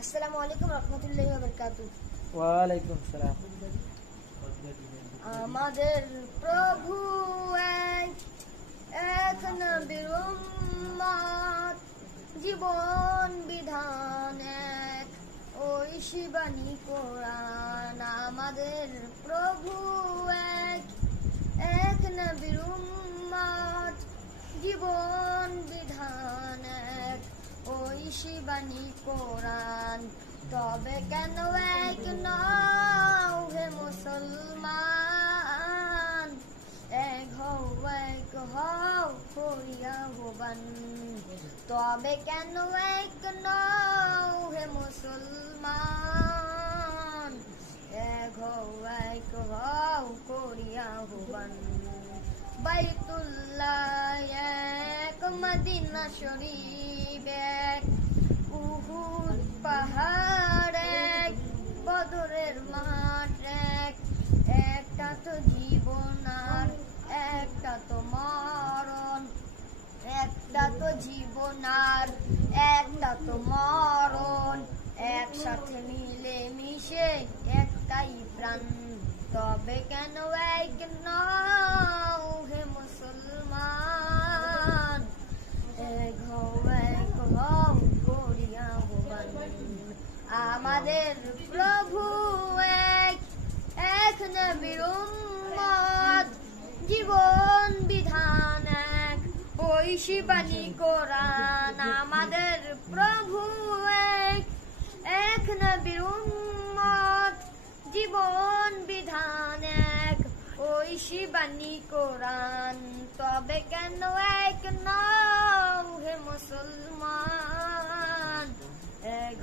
আসসালামু আলাইকুম রহমতুল্লাহি ওয়া বারাকাতুহু। ওয়ালাইকুম সালাম। আমাদের প্রভু এক, এক নবীর উম্মত, জীবন বিধান এক, ওই শিবানী কোরআন। আমাদের প্রভু এক, এক নবীর উম্মত, জীবন বিধান এক, ওই শিবানী কোরআন। তবে কেন এক নও হে মুসলমান, এক হও করিয়া হবান। তবে কেন এক নও হে মুসলমান, এক হও করিয়া হবান। বাইতুল্লাহ এক, মদিনা শরীফ এক, উহুদ পাহাড় এক, বদরের মাঠ এক। একটা তো জীবন আর একটা তো মরণ, একটা তো জীবন আর একটা তো মরণ, একসাথে মিলে মিশে একটাই প্রাণ। তবে কেন এক নও হে মুসলমান, এক হও করিয়া হবান। আমাদের প্রভু এক, এক নবীর উম্মত, জীবন বিধান এক, ওই শিবানী কোরআন। আমাদের প্রভু এক, এক নবীর উম্মত, জীবন বিধান এক, ওই শিবানী কোরআন। তবে কেন এক নও হে মুসলমান, এক